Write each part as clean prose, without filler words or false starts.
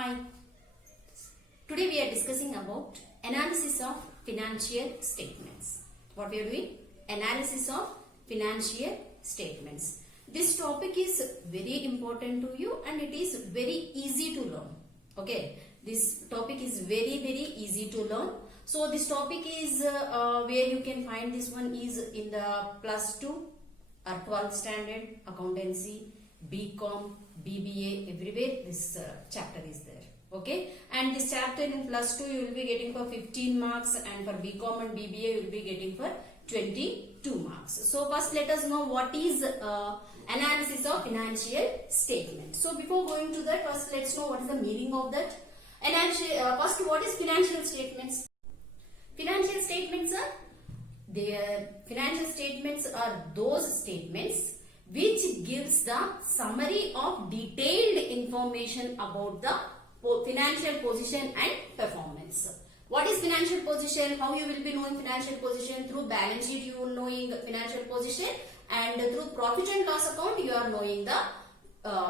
Hi, today we are discussing about analysis of financial statements. What we are doing? Analysis of financial statements. This topic is very important to you and it is very easy to learn. Okay, this topic is very easy to learn. So this topic is where you can find this one is in the plus 2 or 12th standard accountancy, BCom, BBA, everywhere this chapter is there. Okay, and this chapter in plus 2 you will be getting for 15 marks and for BCom and BBA you will be getting for 22 marks. So first let us know what is analysis of financial statement. So before going to that, first let's know what is the meaning of that. First, what is financial statements? Financial statements are those statements which gives the summary of detailed information about the financial position and performance. What is financial position? How you will be knowing financial position? Through balance sheet you will knowing financial position, and through profit and loss account you are knowing the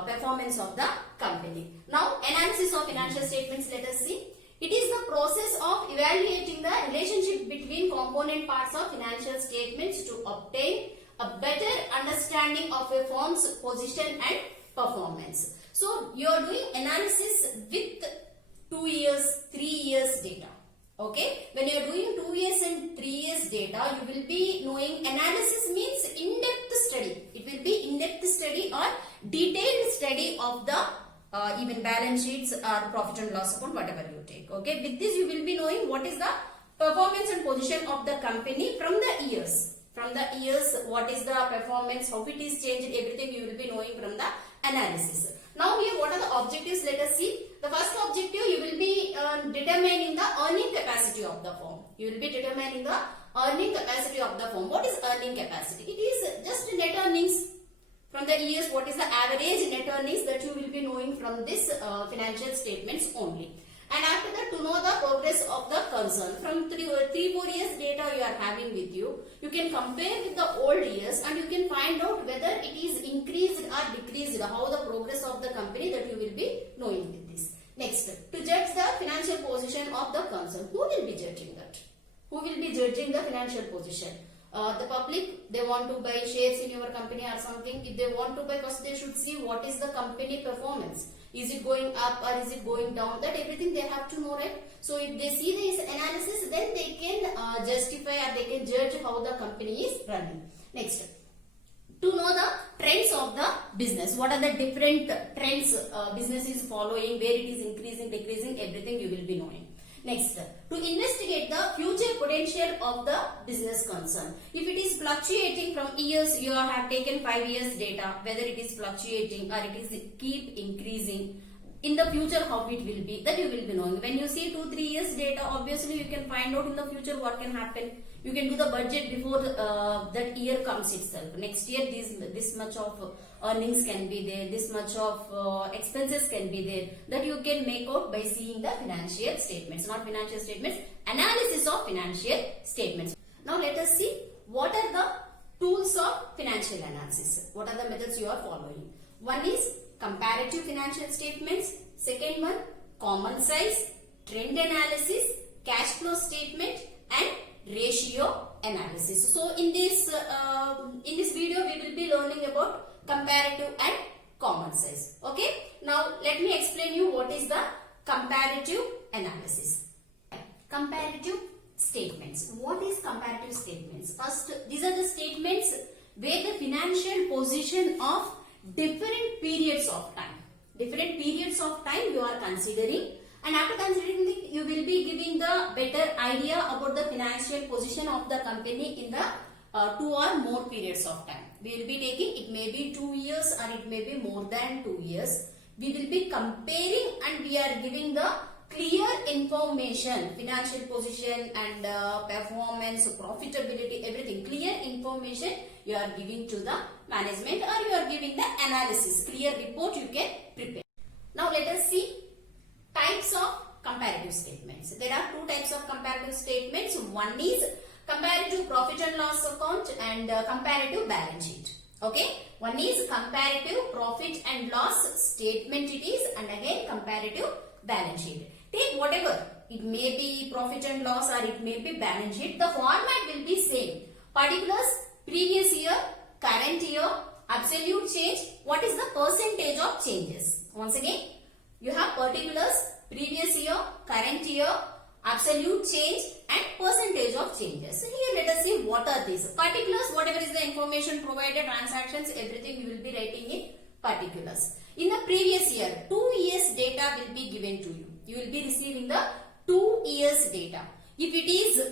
performance of the company. Now analysis of financial statements, let us see. It is the process of evaluating the relationship between component parts of financial statements to obtain a better understanding of a firm's position and performance. So you are doing analysis with 2 years, 3 years data. Okay, when you are doing 2 years and 3 years data, you will be knowing analysis means in-depth study. It will be in-depth study or detailed study of the even balance sheets or profit and loss account, whatever you take. Okay, with this you will be knowing what is the performance and position of the company from the years. From the years, what is the performance, how it is changed, everything you will be knowing from the analysis. Now here, what are the objectives? Let us see. The first objective, you will be determining the earning capacity of the firm. You will be determining the earning capacity of the firm. What is earning capacity? It is just net earnings from the years. What is the average net earnings that you will be knowing from this financial statements only. And after that, to know the progress of the concern. From 3-4 years data you are having with you, you can compare with the old years and you can find out whether it is increased or decreased, how the progress of the company that you will be knowing with this. Next, to judge the financial position of the concern. Who will be judging that? Who will be judging the financial position? The public, they want to buy shares in your company or something. If they want to buy, first they should see what is the company performance. Is it going up or is it going down? That everything they have to know, right? So if they see this analysis, then they can justify or they can judge how the company is running. Next, to know the trends of the business. What are the different trends business is following, where it is increasing, decreasing, everything you will be knowing. Next, to investigate the future potential of the business concern. If it is fluctuating from years, you have taken 5 years data, whether it is fluctuating or it is keep increasing. In the future, how it will be, that you will be knowing. When you see 2-3 years data, obviously you can find out in the future what can happen. You can do the budget before that year comes itself. Next year, this much of earnings can be there, this much of expenses can be there. That you can make out by seeing the financial statements, not financial statements, analysis of financial statements. Now let us see what are the tools of financial analysis. What are the methods you are following? One is comparative financial statements. Second one, common size, trend analysis, cash flow statement, and ratio analysis. So in this video we will be learning about comparative and common size. Okay. Now let me explain you what is the comparative analysis. Comparative statements. What is comparative statements? First, these are the statements where the financial position of different periods of time. Different periods of time you are considering, and after considering it, you will be giving the better idea about the financial position of the company in the 2 or more periods of time. We will be taking, it may be 2 years or it may be more than 2 years. We will be comparing and we are giving the clear information, financial position and performance, profitability, everything. Clear information you are giving to the management or you are giving the analysis. Clear report you can prepare. Now let us see types of comparative statements. There are 2 types of comparative statements. One is comparative profit and loss account and comparative balance sheet. Okay, one is comparative profit and loss statement it is, and again comparative balance sheet. Take whatever. It may be profit and loss or it may be balance sheet. The format will be same. Particulars, previous year, current year, absolute change. What is the percentage of changes? Once again, you have particulars, previous year, current year, absolute change and percentage of changes. So here let us see what are these. Particulars, whatever is the information provided, transactions, everything you will be writing in particulars. In the previous year, 2 years data will be given to you. You will be receiving the 2 years data. If it is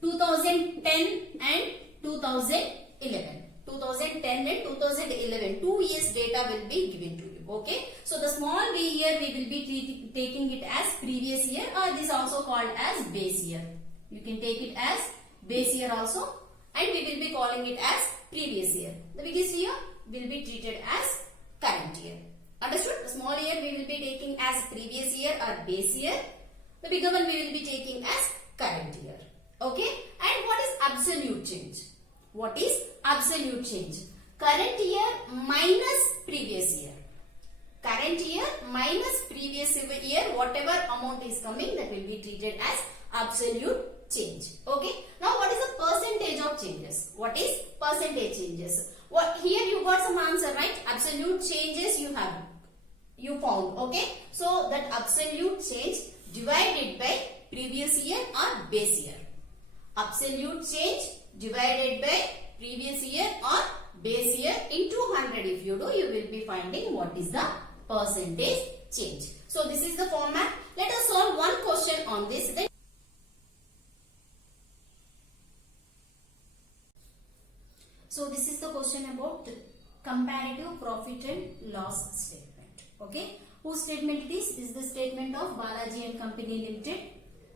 2010 and 2011. 2010 and 2011, 2 years data will be given to you. Okay. So the small b here we will be taking it as previous year, or this is also called as base year. You can take it as base year also, and we will be calling it as previous year. The biggest year will be treated as current year. Understood? The small year we will be taking as previous year or base year. The bigger one we will be taking as current year. Okay. And what is absolute change? What is absolute change? Current year minus previous year. Current year minus previous year, whatever amount is coming, that will be treated as absolute change. Okay. Now what is the percentage of changes? What is percentage changes? What here you got some answer, right? Absolute changes you found. Okay. So that absolute change divided by previous year or base year. Absolute change divided by previous year or base year into 100. If you do, you will be finding what is the percentage change. So this is the format. Let us solve one question on this. Then so this is the question about comparative profit and loss statement. Okay. Whose statement it is? This is the statement of Balaji and Company Limited.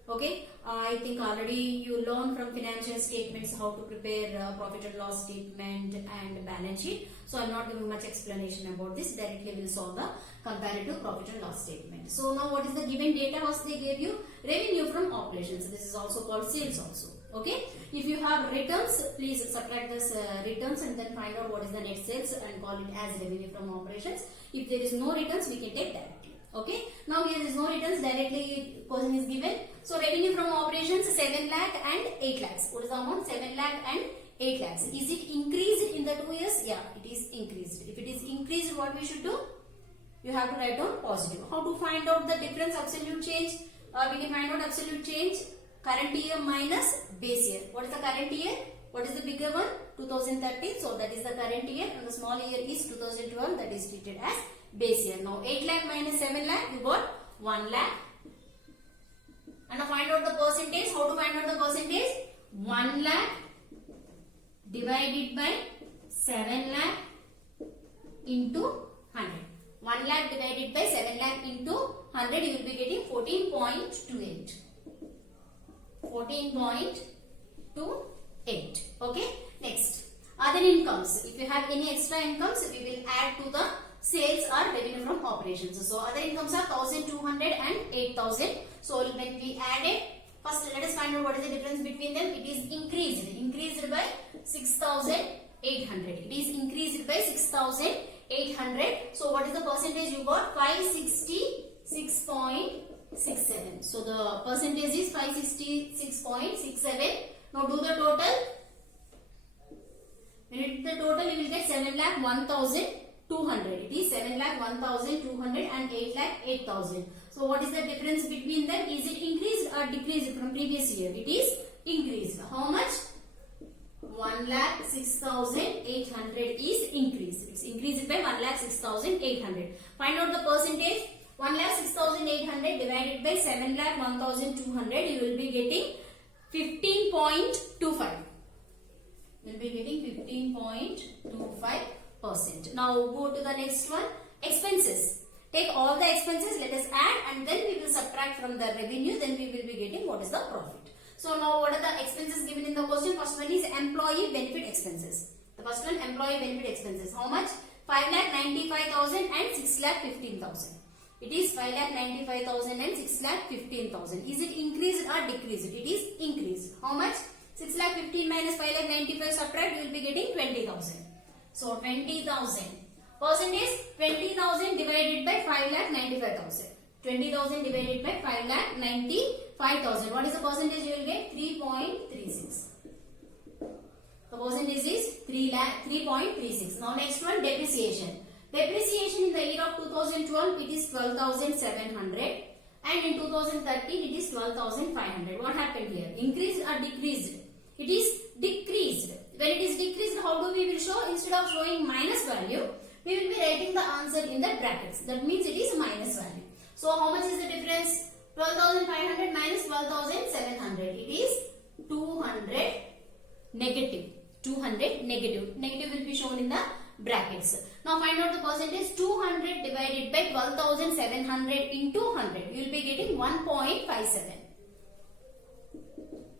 Okay, I think already you learned from financial statements how to prepare profit and loss statement and balance sheet. So I am not giving much explanation about this. Directly we will solve the comparative profit and loss statement. So now what is the given data? What they gave you? Revenue from operations. This is also called sales also. Okay. If you have returns, please subtract this returns and then find out what is the net sales and call it as revenue from operations. If there is no returns, we can take directly. Okay. Now here is no returns, directly person is given. So revenue from operations 7 lakh and 8 lakhs. What is the amount? 7 lakh and 8 lakhs. Is it increased in the 2 years? Yeah, it is increased. If it is increased, what we should do? You have to write down positive. How to find out the difference? Absolute change. We can find out absolute change current year minus base year. What is the current year? What is the bigger one? 2013. So that is the current year, and the small year is 2012. That is treated as base year. Now 8 lakh minus 7 lakh, you got 1 lakh. And now find out the percentage. How to find out the percentage? 1 lakh divided by 7 lakh into 100. 1 lakh divided by 7 lakh into 100, you will be getting 14.28. 14.28. Okay. Next, other incomes. If you have any extra incomes, we will add to the sales or revenue from operations. So other incomes are 1,200 and 8,000. So when we add it, first let us find out what is the difference between them. It is increased by 6,800. It is increased by 6,800. So what is the percentage you got? 566.67. So the percentage is 566.67. Now do the total. When you do the total, you will get 7,01,200. It is 7,01,200 and 8,08,000. So what is the difference between them? Is it increased or decreased from previous year? It is increased. How much? 1,06,800 is increased. It's increased by 1,06,800. Find out the percentage. 1,06,800 divided by 7,01,200. You will be getting 15.25. You will be getting 15.25%. Now go to the next one. Expenses. Take all the expenses. Let us add, and then we will subtract from the revenue. Then we will be getting what is the profit. So now what are the expenses given in the question? First one is employee benefit expenses. The first one, employee benefit expenses. How much? 5,95,000 and 6,15,000. It is 5,95,000 and 6,15,000. Is it increased or decreased? It is increased. How much? 6,15,000 minus 5,95,000 subtract, you will be getting 20,000. So 20,000. Percentage 20,000 divided by 5,95,000. 20,000 divided by 5,95,000. What is the percentage you will get? 3.36. The percentage is 3.36. Now next one, depreciation. Depreciation in the year of 2012 it is 12,700 and in 2013 it is 12,500. What happened here? Increased or decreased? It is decreased. When it is decreased, how do we will show? Instead of showing minus value, we will be writing the answer in the brackets. That means it is minus value. So how much is the difference? 12,500 minus 12,700. It is 200 negative. 200 negative. Negative will be shown in the brackets. Now find out the percentage. 200 divided by 12,700 into 100. You will be getting 1.57.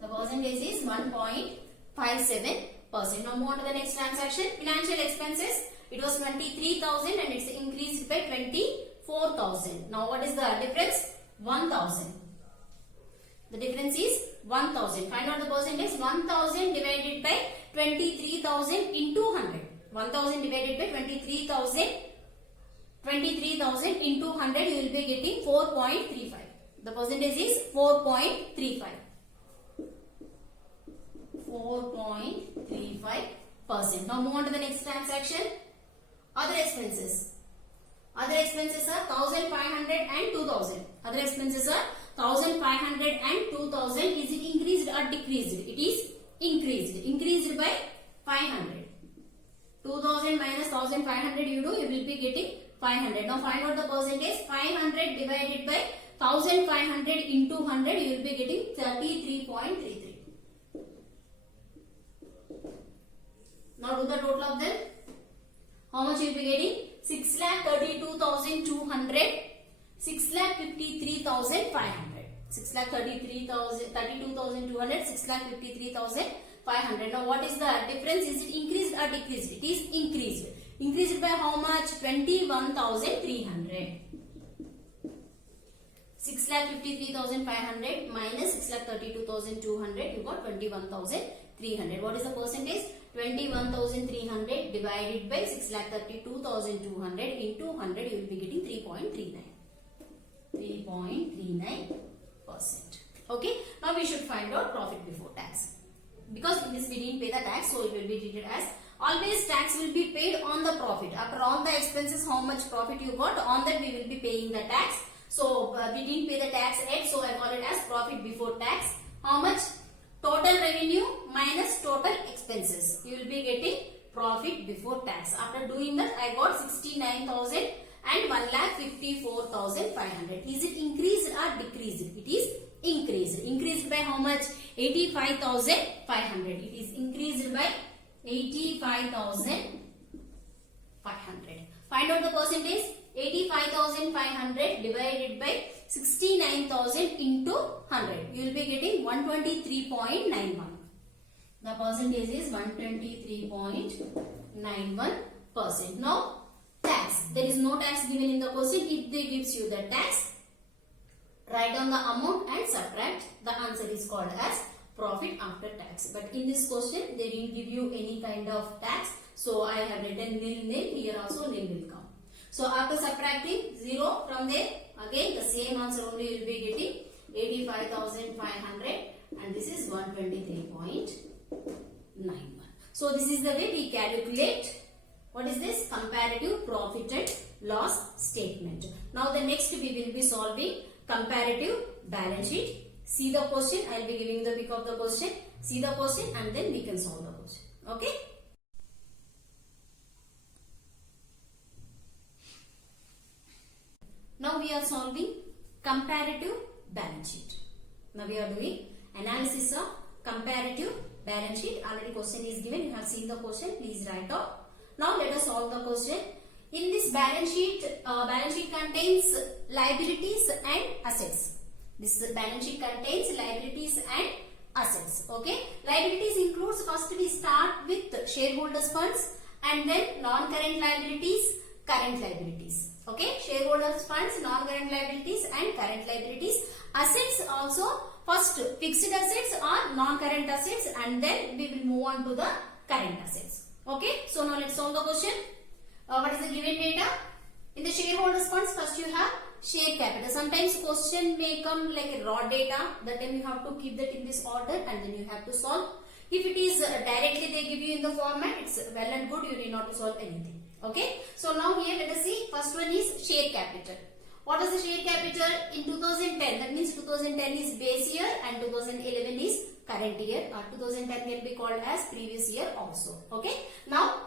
The percentage is 1.57%. Now move on to the next transaction. Financial expenses. It was 23,000 and it's increased by 24,000. Now what is the difference? 1,000. The difference is 1,000. Find out the percentage. 1,000 divided by 23,000 into 100. 1,000 divided by 23,000 into 100, you will be getting 4.35. The percentage is 4.35. 4.35%. Now move on to the next transaction. Other expenses. Other expenses are 1,500 and 2,000. Other expenses are 1,500 and 2,000. Is it increased or decreased? It is increased. Increased by 500. 2,000 minus 1,500 you will be getting 500. Now find out the percentage. 500 divided by 1,500 into 100, you will be getting 33.33. Now do the total of them. How much you will be getting? 6,32,200, 6,53,500. 6,32,200, 6,53,500. Now what is the difference? Is it increased or decreased? It is increased. Increased by how much? 21,300. 6,53,500 minus 6,32,200, you got 21,300. What is the percentage? 21,300 divided by 6,32,200 into 100, you will be getting 3.39. 3.39%. Okay. Now we should find out profit before tax. Because in this we didn't pay the tax, so it will be treated as always tax will be paid on the profit. After all the expenses, how much profit you got, on that we will be paying the tax. So we didn't pay the tax yet, so I call it as profit before tax. How much? Total revenue minus total expenses. You will be getting profit before tax. After doing that, I got 69,000 and 1,54,500. Is it increased or decreased? It is increased. Increased by how much? 85,500. It is increased by 85,500. Find out the percentage. 85,500 divided by 69,000 into 100. You will be getting 123.91. The percentage is 123.91%. Now, tax. There is no tax given in the question. If they gives you the tax, write down the amount and subtract. The answer is called as profit after tax. But in this question, they didn't give you any kind of tax. So, I have written nil. Here also nil will come. So, after subtracting 0 from there, again the same answer only you will be getting 85,500 and this is 123.91. So, this is the way we calculate what is this? Comparative profit and loss statement. Now, the next we will be solving comparative balance sheet. See the question. I will be giving the pick of the question. See the question and then we can solve the question. Okay. Now we are solving comparative balance sheet. Now we are doing analysis of comparative balance sheet. Already question is given. You have seen the question. Please write out. Now let us solve the question. In this balance sheet contains liabilities and assets. This balance sheet contains liabilities and assets. Okay. Liabilities includes, first we start with shareholders funds and then non-current liabilities, current liabilities. Okay, shareholders funds, non-current liabilities and current liabilities. Assets also, first fixed assets or non-current assets and then we will move on to the current assets. Okay, so now let's solve the question. What is the given data? In the shareholders funds, first you have share capital. Sometimes question may come like raw data. That time you have to keep that in this order and then you have to solve. If it is directly they give you in the format, it's well and good. You need not to solve anything. Okay. So now here let us see. First one is share capital. What is the share capital in 2010? That means 2010 is base year and 2011 is current year. 2010 can be called as previous year also. Okay. Now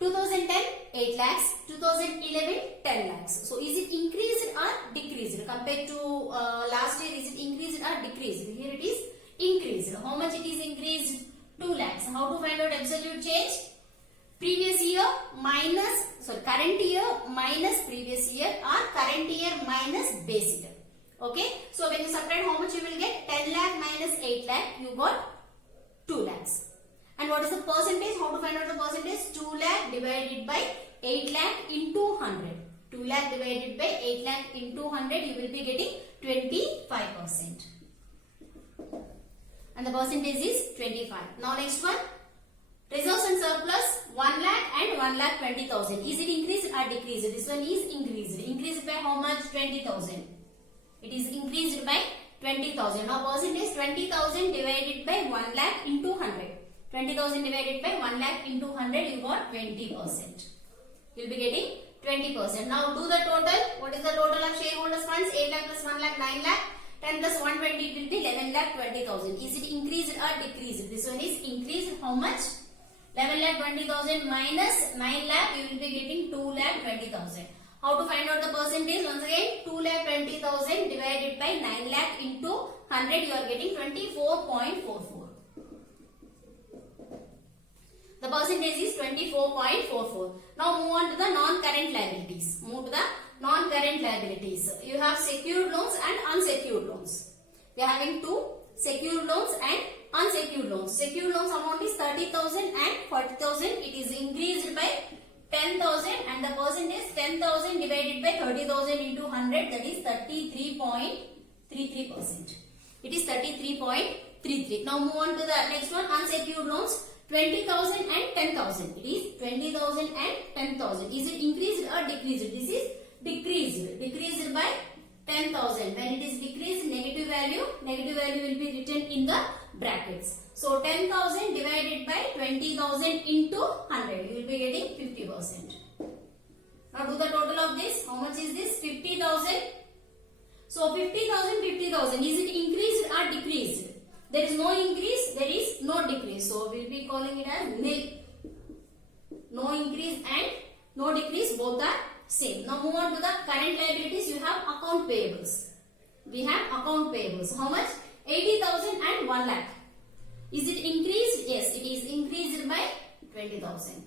2010 8 lakhs, 2011 10 lakhs. So is it increased or decreased compared to last year? Is it increased or decreased? Here it is increased. How much it is increased? 2 lakhs. How to find out absolute change? Previous year minus current year minus previous year or current year minus base year. Okay. So when you subtract, how much you will get? 10 lakh minus 8 lakh, you got 2 lakhs. And what is the percentage? How to find out the percentage? 2 lakh divided by 8 lakh into 100. 2 lakh divided by 8 lakh into 100, you will be getting 25%. And the percentage is 25. Now next one. Reserves and surplus 1 lakh and 1 lakh 20,000. Is it increased or decreased? This one is increased. Increased by how much? 20,000. It is increased by 20,000. Now percentage 20,000 divided by 1 lakh into 100. 20,000 divided by 1 lakh into 100, you got 20%. You will be getting 20%. Now do the total. What is the total of shareholders funds? 8 lakh plus 1 lakh 9 lakh. 10 plus 120 it will be 11 lakh 20,000. Is it increased or decreased? This one is increased. How much? 11 lakh 20,000 minus 9 lakh, you will be getting 2 lakh 20,000. How to find out the percentage? Once again, 2 lakh 20,000 divided by 9 lakh into 100, you are getting 24.44. The percentage is 24.44. Now move on to the non-current liabilities. Move to the non-current liabilities. You have secured loans and unsecured loans. We are having two, secured loans and unsecured loans. Secured loans amount is 30,000 and 40,000. It is increased by 10,000 and the percentage 10,000 divided by 30,000 into 100, that is 33.33%. It is 33.33. Now move on to the next one, unsecured loans. 20,000 and 10,000. It is 20,000 and 10,000. Is it increased or decreased? This is decreased. Decreased by 10,000. When it is decreased, negative value will be written in the brackets. So 10,000 divided by 20,000 into 100. You will be getting 50%. Now do the total of this. How much is this? 50,000. So 50,000, 50,000. Is it increased or decreased? There is no increase, there is no decrease. So we will be calling it as nil. No increase and no decrease, both are same. Now move on to the current liabilities. You have account payables. We have account payables. How much? 80,000 and 1 lakh. Is it increased? Yes, it is increased by 20,000.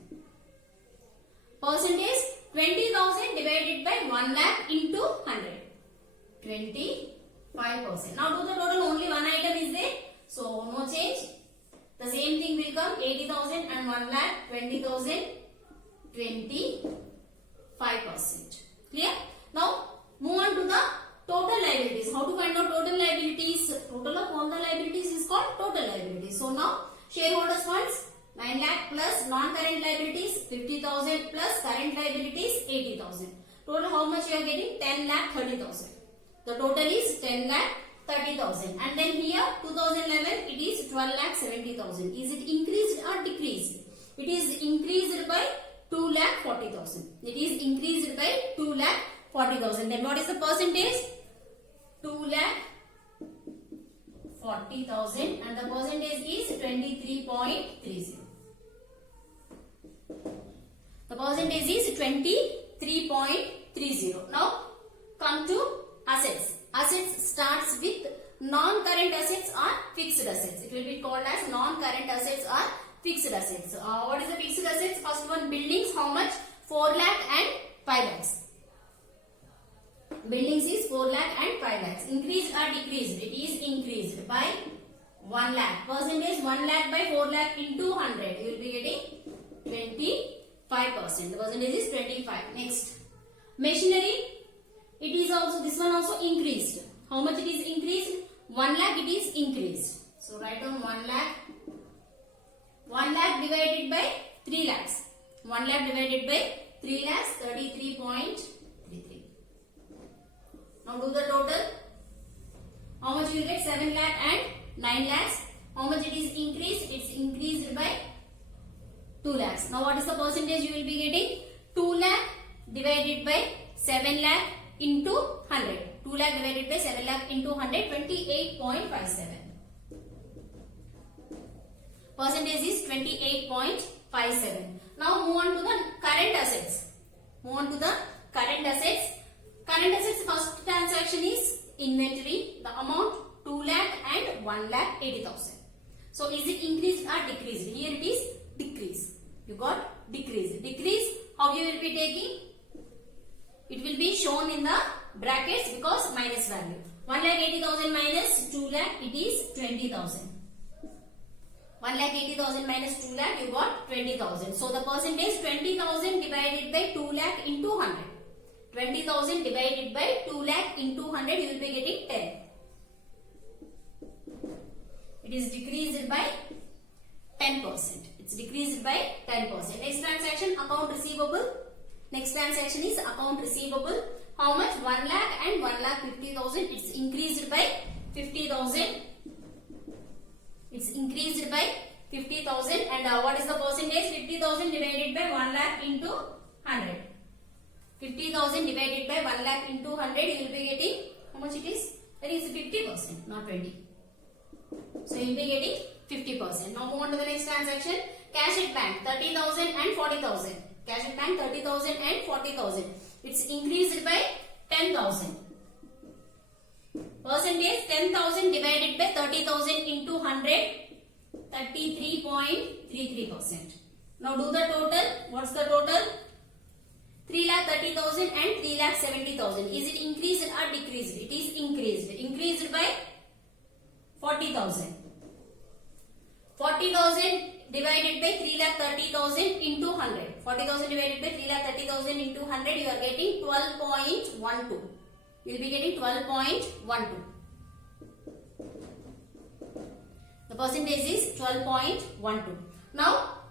Percentage 20,000 divided by 1 lakh into 100. 25%. Now do the total, only one item is there. So no change. The same thing will come, 80,000 and 1 lakh, 20,000, 25%. Clear? Now move on to the total liabilities. How to find out total liabilities? Total of all the liabilities is called total liabilities. So now shareholders funds 9 lakh plus non-current liabilities 50,000 plus current liabilities 80,000. Total how much you are getting? 10 lakh 30,000. The total is 10 lakh 30,000. And then here 2011 it is 12 lakh 70,000. Is it increased or decreased? It is increased by 2 lakh 40,000. It is increased by 2 lakh 40,000. Then what is the percentage? 2 lakh 40,000 and the percentage is 23.30. The percentage is 23.30. Now come to assets. Assets starts with non-current assets or fixed assets. It will be called as non-current assets or fixed assets. What is the fixed assets? First one, buildings. How much? 4 lakh and 5 lakhs. Buildings is 4 lakh and 5 lakhs. Increased or decreased? It is increased by 1 lakh. Percentage 1 lakh by 4 lakh into 100. You will be getting 25%. The percentage is 25. Next, machinery. It is also, this one also increased. How much it is increased? 1 lakh it is increased. So write down 1 lakh. 1 lakh divided by 3 lakhs. 1 lakh divided by 3,33.33. Now do the total. How much you will get? 7 lakh and 9 lakhs. How much it is increased? It's increased by 2 lakhs. Now what is the percentage you will be getting? 2 lakh divided by 7 lakh into 100. 2 lakh divided by 7 lakh into 100, 28.57. Percentage is 28.57. Now move on to the current assets. Move on to the current assets. Current assets first transaction is inventory. The amount 2 lakh and 1 lakh 80,000. So is it increased or decreased? Here it is decrease. You got decrease. Decrease, how you will be taking? It will be shown in the brackets because minus value. 1 lakh 80,000 minus 2 lakh, it is 20,000. 1 lakh 80,000 minus 2 lakh, you got 20,000. So the percentage 20,000 divided by 2 lakh into 100. 20,000 divided by 2 lakh into 100, you will be getting 10. It is decreased by 10%. It's decreased by 10%. Next transaction, account receivable. Next transaction is account receivable. How much? 1 lakh and 1 lakh 50,000. It's increased by 50,000. It's increased by 50,000. And what is the percentage? 50,000 divided by 1 lakh into 100. 50,000 divided by 1 lakh into 100. You will be getting, how much it is? That is 50%, not 20. So you will be getting 50%. Now move on to the next transaction. Cash at bank 30,000 and 40,000. Cash at bank 30,000 and 40,000. It's increased by 10,000. Percentage 10,000 divided by 30,000 into 100. 33.33%. Now do the total. What's the total? 3,30,000 and 3,70,000. Is it increased or decreased? It is increased. Increased by 40,000. 40,000 divided by 3,30,000 into 100. 40,000 divided by 3,30,000 into 100, you are getting 12.12. You will be getting 12.12. The percentage is 12.12. Now,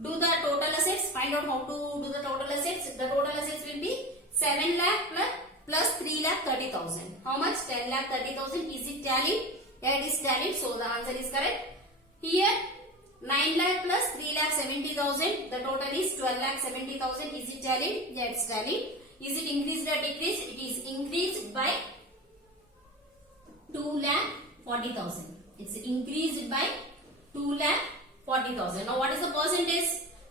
do the total assets. Find out how to do the total assets. The total assets will be 7 lakh plus 3 lakh 30,000. How much? 10 lakh 30,000. Is it tallied? Yeah, it is tallied. So the answer is correct. Here 9 lakh plus 3 lakh 70,000. The total is 12 lakh 70,000. Is it tallied? Yeah, it's tallied. Is it increased or decreased? It is increased by 2 lakh 40,000. It's increased by 2 lakh 40,000. Now what is the percentage?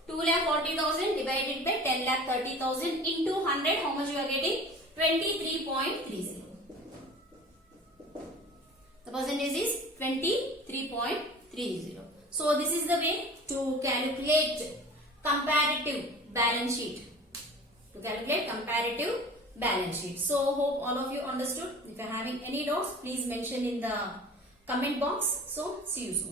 2 lakh 40,000 divided by 10 lakh 30,000 into 100. How much you are getting? 23.30. The percentage is 23.30. So this is the way to calculate comparative balance sheet. To calculate comparative balance sheet. So hope all of you understood. If you are having any doubts, please mention in the comment box. So see you soon.